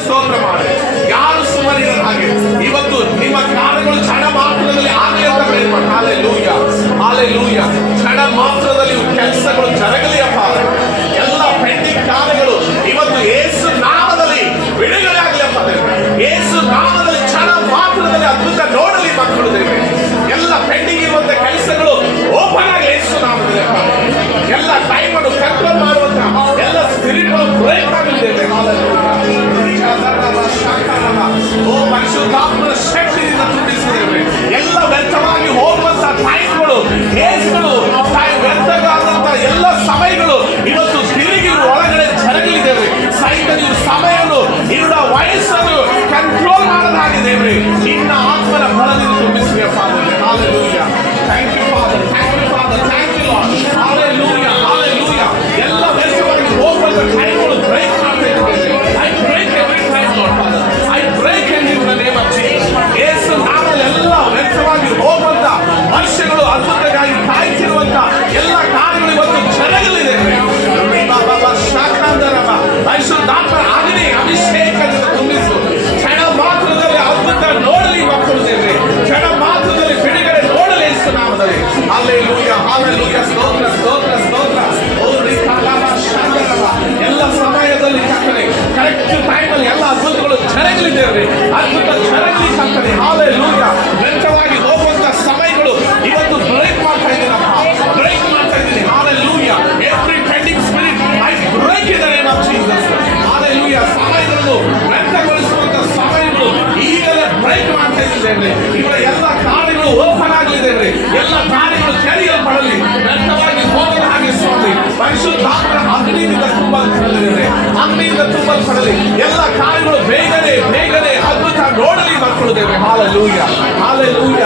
ಸ್ತೋತ್ರ ಮಾಡಿ. ಯಾರು ಸುಮ್ಮನಿರದ ಹಾಗೆ ಇವತ್ತು ನಿಮ್ಮ ಕಾರ್ಯಗಳು ಕ್ಷಣ ಮಾತ್ರದಲ್ಲಿ ಆಗಲಿ ಅಂತ ಹೇಳ್ತಾರೆ. Hallelujah, hallelujah. ಕ್ಷಣ ಮಾತ್ರದಲ್ಲಿ ಕೆಲಸಗಳು ಜರಗಲಿ ಅಪ್ಪ. ಎಲ್ಲ ಪೆಂಡಿಂಗ್ ಕಾರ್ಯಗಳು ಇವತ್ತು ಯೇಸು ನಾಮದಲ್ಲಿ ಬಿಡುಗಡೆ ಆಗಲಿ ಅಪ್ಪ. ಯೇಸು ನಾಮದಲ್ಲಿ ಕ್ಷಣ ಮಾತ್ರದಲ್ಲಿ ಅದ್ಭುತ ನೋಡಲಿ ಮಕ್ಕಳು ದೇವರೇ. ಎಲ್ಲ ಪೆಂಡಿಂಗ್ ಇರುವಂತ ಕೆಲಸಗಳು ಓಪನ್ ಆಗಿ ಯೇಸು ನಾಮದಲ್ಲಿ ಅಪ್ಪ. ಎಲ್ಲ ಟೈಮ್ ಅನ್ನು ಕಂಟ್ರೋಲ್ ಮಾಡುವಂತ ಎಲ್ಲ ಸ್ಪಿರಿಟ್ಗಳು ಬ್ರೇಕ್ ಆಗಲಿದ್ದೇವೆ. ಓ ಪರಿಶುದ್ಧಾತ್ಮನ ಶಕ್ತಿಯಿಂದ ತುಂಬಿಸಿದ್ದೇವೆ. ಎಲ್ಲ ವ್ಯರ್ಥವಾಗಿ ಹೋಗುವಂತ ಟೈಮ್ಗಳು, ಕೇಸ್ಗಳು, ವ್ಯರ್ಥವಾದಂತ ಎಲ್ಲ ಸಮಯಗಳು ಇವತ್ತು ತಿರುಗಿ ಒಳಗಡೆ ಜರಗಲಿದ್ದೇವೆ. ಸೈತನು ಸಮಯವನ್ನು ಇವರ ವಯಸ್ಸನ್ನು ಕಂಟ್ರೋಲ್ ಮಾಡಲಾಗಿದ್ದೇವೆ. ನಿನ್ನ ಆತ್ಮನ ಬಲದಿಂದ ತುಂಬಿಸಿವೆ Father. Hallelujah. Thank you father, thank you father, thank you Lord. Hallelujah, hallelujah. ಎಲ್ಲ ವ್ಯರ್ಥವಾಗಿ ಹೋಗುವಂತ ಟೈಮ್ಗಳು ಬ್ರೇಕ್ ಮಾಡ್ತಾ ಇದ್ದೇವೆ. I break every time Lord Father. I break in the name of Jesus. ಯೇಸು ನಾಮದಲ್ಲಿ ಎಲ್ಲ ವ್ಯರ್ಥವಾಗಿ ಹೋಗುವಂತ ವರ್ಷಗಳು ಅದ್ಭುತವಾಗಿ ಕಾಯ್ತಿರುವಂತ ಎಲ್ಲ ಕಾರ್ಯಗಳು ಇವತ್ತು ಜರಗಲಿದೆ. ಪರಿಶುದ್ಧಾತ್ಮರ ಅಗ್ನಿ ಅಭಿಷೇಕದಿಂದ ತುಂಬಿಸು. ಕ್ಷಣ ಮಾತ್ರದಲ್ಲಿ ಅದ್ಭುತ ನೋಡಲಿ ಮಕ್ಕಳು ದೇವರೇ. ಕ್ಷಣ ಮಾತ್ರದಲ್ಲಿ ಬಿಡುಗಡೆ ನೋಡಲಿ ಯೇಸು ನಾಮದಲ್ಲಿ. Hallelujah, hallelujah. ಸ್ತೋತ್ರ, ಸ್ತೋತ್ರ, ಸ್ತೋತ್ರ. ಎಲ್ಲ ಸಮಯದಲ್ಲಿ ಕರ್ತನೆ ಕರೆಕ್ಟ್ ಟೈಮಲ್ಲಿ ಎಲ್ಲ ಅದ್ಭುತಗಳು ಜರಗಲಿದ್ದೇವೆ. ಅದ್ಭುತ ಜರಗಲಿ ಕರ್ತನೆ. ಹಾಲೆಲೂಯ. ವ್ಯರ್ಥವಾಗಿ ಹೋಗುವಂತ ಸಮಯಗಳು ಇವತ್ತು ಬ್ರೇಕ್ ಮಾಡ್ತಾ ಇದ್ದೀನಪ್ಪ, ಬ್ರೇಕ್ ಮಾಡ್ತಾ ಇದ್ದೀನಿ. Hallelujah. Every pending spirit I break in the name of Jesus. Hallelujah. ಸಮಯಗಳನ್ನು ವ್ಯರ್ಥಗೊಳಿಸುವಂತ ಸಮಯಗಳು ಈಗಲೇ ಬ್ರೇಕ್ ಮಾಡ್ತಾ ಇದ್ದೇವೆ. ಇವರ ಎಲ್ಲ ಕಾರ್ಯಗಳು ಓಪನ್ ಆಗಲಿದ್ದೇವೆ. ಎಲ್ಲ ಕಾರ್ಯಗಳು ತೆರೆಯಲ್ಪಡಲಿ. ವ್ಯರ್ಥವಾಗಿ ಹೋಗದ ಹಾಗೆ ಸ್ವಾಮಿ ಪರಿಶುದ್ಧಾತ್ಮರ ಅಗ್ನಿಯಿಂದ ತುಂಬಲ್ಪಡಲಿದ್ದೇವೆ. ಅಗ್ನಿಯಿಂದ ತುಂಬಲ್ಪಡಲಿ. ಎಲ್ಲ ಕಾರ್ಯಗಳು ಬೇಗನೆ ಬೇಗನೆ ಅದ್ಭುತ ನೋಡಲಿ ಮಕ್ಕಳು ದೇವರೇ. Hallelujah, hallelujah.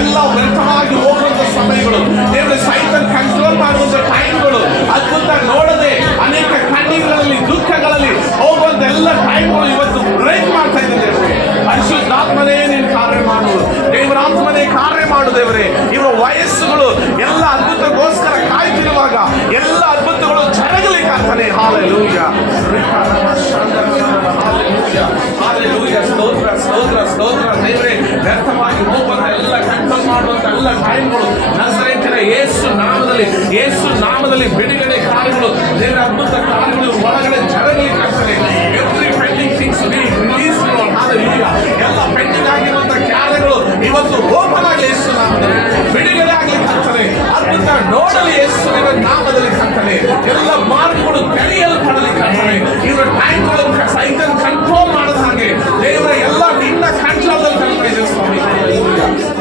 ಎಲ್ಲ ವ್ಯರ್ಥವಾಗಿ ಹೋಗುವಂತ ಸಮಯಗಳು ದೇವರ ಸೈತನ್ ಕಂಟ್ರೋಲ್ ಮಾಡುವಂತ ಟೈಮ್ಗಳು ಅದ್ಭುತ ನೋಡದೆ ಅನೇಕ ಕಣ್ಣೀರಲ್ಲಿ ದುಃಖಗಳಲ್ಲಿ ಹೋಗುವಂತ ಎಲ್ಲ ಟೈಮ್ಗಳು ಇವತ್ತು ಬ್ರೇಕ್ ಮಾಡ್ತಾ ಇದ್ದೇವೆ. ಪರಿಶುದ್ಧಾತ್ಮನೇ ನೀನು ಕಾರ್ಯ ಮಾಡುವುದು. ದೇವರ ಆತ್ಮನೇ ಕಾರ್ಯ ಮಾಡು ದೇವರೇ. ಇವರ ವಯಸ್ಸುಗಳು ಎಲ್ಲ ಅದ್ಭುತಕ್ಕೋಸ್ಕರ ಕಾಯ್ತಿರುವಾಗ ಎಲ್ಲ ಅದ್ಭುತಗಳು ಜರಗಲಿಕ್ಕಾಗ್ತಾನೆ. Hallelujah, hallelujah. ಸ್ತೋತ್ರ, ಸ್ತೋತ್ರ, ಸ್ತೋತ್ರ ದೇವರೇ. ವ್ಯರ್ಥವಾಗಿ ಹೋಗುವಂತ ಎಲ್ಲ ಕಂಟ್ರೋಲ್ ಮಾಡುವಂತ ಎಲ್ಲ ಟೈಮ್ಗಳು ನಜರೇತಿನ ಯೇಸು ನಾಮದಲ್ಲಿ, ಯೇಸು ನಾಮದಲ್ಲಿ ಬಿಡುಗಡೆ ಕಾರ್ಯಗಳು ದೇವರ ಅದ್ಭುತ ಕಾರ್ಯಗಳು ಒಳಗಡೆ ಜರಗಲಿಕ್ಕಾಗ್ತಾನೆ. Every pending things release. Hallelujah. ಎಲ್ಲ ಪೆಂಡಿಂಗ್ ಆಗಿರುವಂತ ಕಾರ್ಯಗಳು ಇವತ್ತು ಓಪನ್ ಆಗಲಿ ಯೇಸು ನಾಮದಲ್ಲಿ. ಬಿಡುಗಡೆ ಆಗ್ಲಿಕ್ಕಾಗ್ತಾನೆ. ಅದ್ಭುತ ನೋಡಲಿ ಯೇಸುವಿನ ನಾಮದಲ್ಲಿ ಕಾಣ್ತಾನೆ. ಎಲ್ಲ ಮಾರ್ಗಗಳು ತೆರೆಯಲ್ಪಡಲಿಕ್ಕಾಗ್ತಾನೆ. ಇವರ ಟೈಮ್ಗಳು ಸೈತನ್ ಕಂಟ್ರೋಲ್ ಮಾಡದ ಹಾಗೆ ದೇವರ ಎಲ್ಲ ನಿನ್ನ ಕಂಟ್ರೋಲ್ದಲ್ಲಿ ಕಲ್ಪಿಸಿದೆ ಸ್ವಾಮಿ.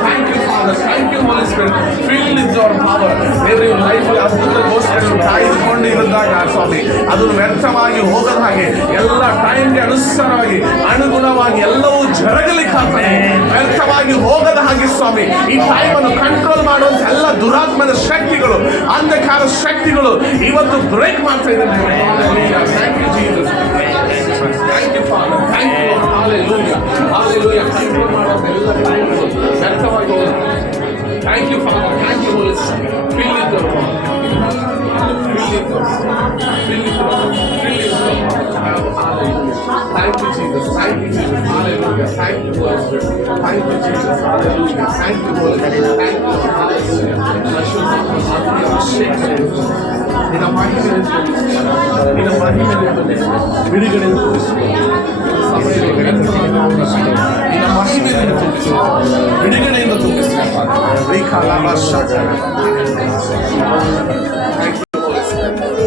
Thank you father, thank you Holi spirit. Fill with your power. ದೇವರ ಇವ್ರ ಲೈಫಲ್ಲಿ ಅದ್ಭುತಗೋಸ್ಕರ ಕಾಯ್ದುಕೊಂಡಿರುವಾಗ ಸ್ವಾಮಿ ಅದನ್ನು ವ್ಯರ್ಥವಾಗಿ ಹೋಗದ ಹಾಗೆ ಎಲ್ಲ ಟೈಮ್ಗೆ ಅನುಸಾರವಾಗಿ ಅನುಗುಣವಾಗಿ ಎಲ್ಲವೂ ಜರಗಲಿಕ್ಕಾಗ್ತಾನೆ. ವ್ಯರ್ಥವಾಗಿ ಹೋಗದ ಹಾಗೆ ಸ್ವಾಮಿ ಈ ಟೈಮ್ ಅನ್ನು ಕಂಟ್ರೋಲ್ ಮಾಡುವಂತ ಎಲ್ಲ ದುರಾತ್ಮದ ಶಕ್ತಿಗಳು, ಅಂಧಕಾರ ಶಕ್ತಿಗಳು ಇವತ್ತು ಬ್ರೇಕ್ ಮಾಡ್ತಾ ಇದ್ದಾರೆ. Thank you Jesus, thank you father, thank you. Hallelujah, hallelujah. Control ಮಾಡುವಂತ ಎಲ್ಲ ಟೈಮ್ಗಳು ವ್ಯರ್ಥವಾಗಿ ಹೋಗುತ್ತೆ. Thank you father, thank you Holi spirit. Fill with your power. Thank you, Jesus. Thank you, Jesus. Hallelujah. Thank you, Holy Spirit. Thank you, Jesus. Hallelujah. Thank you, Holy Spirit. Thank you, Lord. Hallelujah. ನಿನ್ನ ಮಹಿಮೆಯನ್ನು ಬಿಡುಗಡೆ ನಿನ್ನ ಮಹಿಮೆಯನ್ನು ತುಂಬಿಸಿ ಬಿಡುಗಡೆಯಿಂದ ತುಂಬಿಸಿ.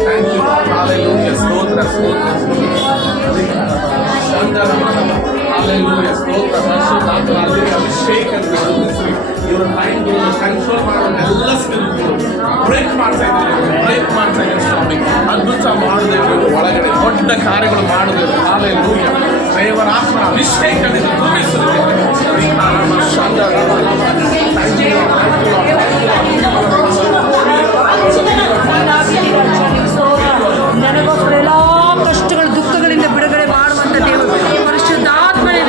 Thank you, hallelujah. ಸ್ತೋತ್ರ, ಸ್ತೋತ್ರ, hallelujah. ಸ್ತೋತ್ರ. ಪರಿಶುದ್ಧಾತ್ಮನ ಅಭಿಷೇಕದಿಂದ ತುಂಬಿಸಿ ಇವರ ಟೈಮ್ಗಳನ್ನು ಕಂಟ್ರೋಲ್ ಮಾಡುವ ಎಲ್ಲ ಸ್ಕಿಲ್ಗಳು ಬ್ರೇಕ್ ಮಾಡ್ತಾ ಇದ್ದೀವಿ, ಬ್ರೇಕ್ ಮಾಡ್ತಾ ಇದ್ದೀವಿ ಸ್ವಾಮಿ. ಅದ್ಭುತ ಮಾಡಿದೆವು, ಒಳಗಡೆ ದೊಡ್ಡ ಕಾರ್ಯಗಳು ಮಾಡಿದೆವು. ಹಾಲೆಲೂಯ. ದೇವರ ಆತ್ಮನ ಅಭಿಷೇಕದಿಂದ ತುಂಬಿಸುತ್ತೇವೆ. ನನಗೋಸ್ಕರ ಎಲ್ಲ ಕಷ್ಟಗಳು ದುಃಖಗಳಿಂದ ಬಿಡುಗಡೆ ಮಾಡುವಂತ ದೇವರು ಪರಿಶುದ್ಧಾತ್ಮನೇ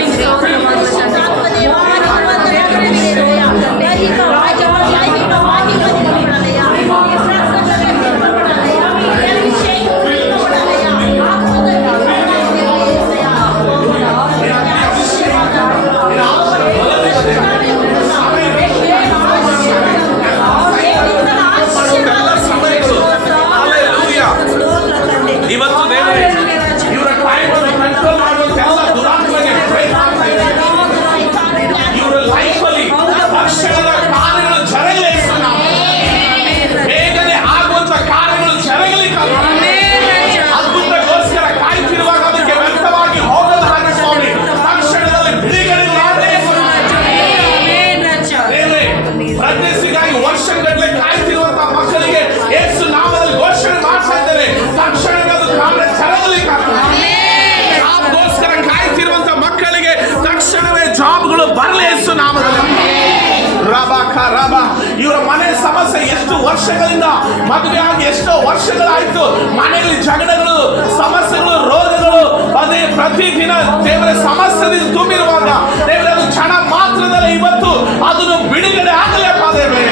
ಸಮಸ್ಯೆ ಎಷ್ಟು ವರ್ಷಗಳಿಂದ ಮದುವೆ ಆಗಿ ಎಷ್ಟೋ ವರ್ಷಗಳಾಯ್ತು, ಮನೆಯಲ್ಲಿ ಜಗಳಗಳು, ಸಮಸ್ಯೆಗಳು, ರೋಗಗಳು, ಅದೇ ಪ್ರತಿದಿನ ದೇವರ ಸಮಸ್ಯೆದಿಂದ ತುಂಬಿರುವಾಗ ದೇವರ ಅದು ಕ್ಷಣ ಮಾತ್ರದಲ್ಲಿ ಇವತ್ತು ಅದನ್ನು ಬಿಡುಗಡೆ ಆಗಲೇಪ್ಪ ದೇವರೇ.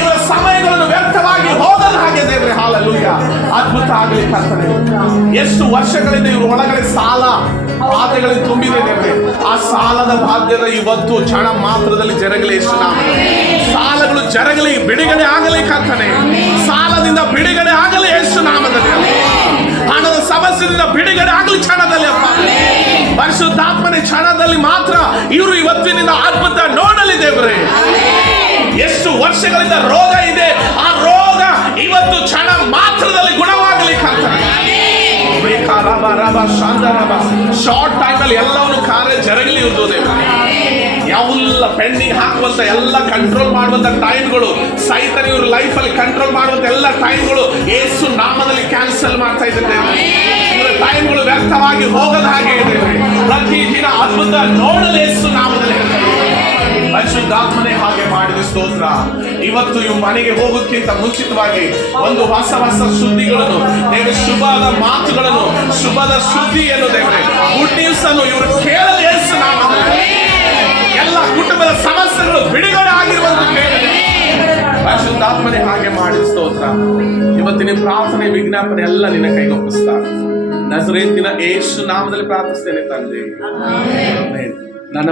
ಇವರ ಸಮಯಗಳನ್ನು ವ್ಯರ್ಥವಾಗಿ ಹೋಗದ ಹಾಗೆ ದೇವರೇ, ಹಾಲೆಲೂಯ, ಅದ್ಭುತ ಆಗಲಿ ಕರ್ತನೇ. ಎಷ್ಟು ವರ್ಷಗಳಿಂದ ಇವರು ಒಳಗಡೆ ಸಾಲ ಬಾಧೆಗಳಲ್ಲಿ ತುಂಬಿದೆ ದೇವರೇ, ಆ ಸಾಲದ ಬಾಧ್ಯದ ಇವತ್ತು ಕ್ಷಣ ಮಾತ್ರದಲ್ಲಿ ಜರಗಲಿ ಯೇಸು ನಾಮದಲ್ಲಿ. ಸಾಲಗಳು ಜರಗಲಿ, ಬಿಡುಗಡೆ ಆಗಲಿ ಕರ್ತನೇ. ಸಾಲದಿಂದ ಬಿಡುಗಡೆ ಆಗಲಿ ಯೇಸು ನಾಮದಲ್ಲಿ. ಹಣದ ಸಮಸ್ಯೆಯಿಂದ ಬಿಡುಗಡೆ ಆಗಲಿ ಕ್ಷಣದಲ್ಲಿ ಅಪ್ಪ. ಪರಿಶುದ್ಧಾತ್ಮನ ಕ್ಷಣದಲ್ಲಿ ಮಾತ್ರ ಇವರು ಇವತ್ತಿನಿಂದ ಅದ್ಭುತ ನೋಡಲಿ ದೇವರೇ. ಎಷ್ಟು ವರ್ಷಗಳಿಂದ ರೋಗ ಇದೆ, ಆ ರೋಗ ಇವತ್ತು ಕ್ಷಣ ಮಾತ್ರದಲ್ಲಿ ಗುಣವಾಗಲಿ ಕರ್ತನೇ. ಶಾರ್ಟ್ ಟೈಮ್ ಅಲ್ಲಿ ಎಲ್ಲವನ್ನು ಕಾರ್ಯ ಜರಗಲಿ ಇರ್ಬೋದು ದೇವರೇ. ಎಲ್ಲ ಪೆಂಡಿಂಗ್ ಹಾಕುವಂತ ಎಲ್ಲ ಕಂಟ್ರೋಲ್ ಮಾಡುವಂತ ಟೈಮ್ಗಳು, ಸೈತನ್ ಇವ್ರ ಲೈಫ್ ಅಲ್ಲಿ ಕಂಟ್ರೋಲ್ ಮಾಡುವಂತ ಎಲ್ಲ ಟೈಮ್ಗಳು ಯೇಸು ನಾಮದಲ್ಲಿ ಕ್ಯಾನ್ಸಲ್ ಮಾಡ್ತಾ ಇದ್ದೇವೆ. ಇವರ ಟೈಮ್ಗಳು ವ್ಯರ್ಥವಾಗಿ ಹೋಗದ ಹಾಗೆ ಇದ್ದೇವೆ. ಪ್ರತಿದಿನ ಅದ್ಭುತ ನೋಡಲು ಯೇಸು ನಾಮದಲ್ಲಿ ಪರಿಶುದ್ಧಾತ್ಮನೇ ಹಾಗೆ ಮಾಡಿದ ಸ್ತೋತ್ರ. ಇವತ್ತು ಇವು ಮನೆಗೆ ಹೋಗೋಕ್ಕಿಂತ ಮುಂಚಿತವಾಗಿ ಒಂದು ಹೊಸ ಹೊಸ ಸುದ್ದಿಗಳನ್ನು ದೇವರ, ಶುಭದ ಮಾತುಗಳನ್ನು, ಶುಭದ ಸುದ್ದಿಯನ್ನು ದೇವರೇ, ಗುಡ್ ನ್ಯೂಸ್ ಅನ್ನು ಇವರು ಕೇಳಲು ಯೇಸು ನಾಮದಲ್ಲಿ ಎಲ್ಲ ಕುಟುಂಬದ ಸಮಸ್ಯೆಗಳು ಬಿಡುಗಡೆ ಆಗಿರುವಂತ ಕೇಳಲಿ. ಪರಿಶುದ್ಧಾತ್ಮನೇ ಹಾಗೆ ಮಾಡಿದ ಸ್ತೋತ್ರ. ಇವತ್ತಿನ ಪ್ರಾರ್ಥನೆ, ವಿಜ್ಞಾಪನೆ ಎಲ್ಲ ನಿನ್ನ ಕೈಗೆ ಒಪ್ಪಿಸ್ತಾ ನಜರೇತಿನ ಯೇಸು ನಾಮದಲ್ಲಿ ಪ್ರಾರ್ಥಿಸ್ತೇನೆ ತಂದೆ. ನನ್ನ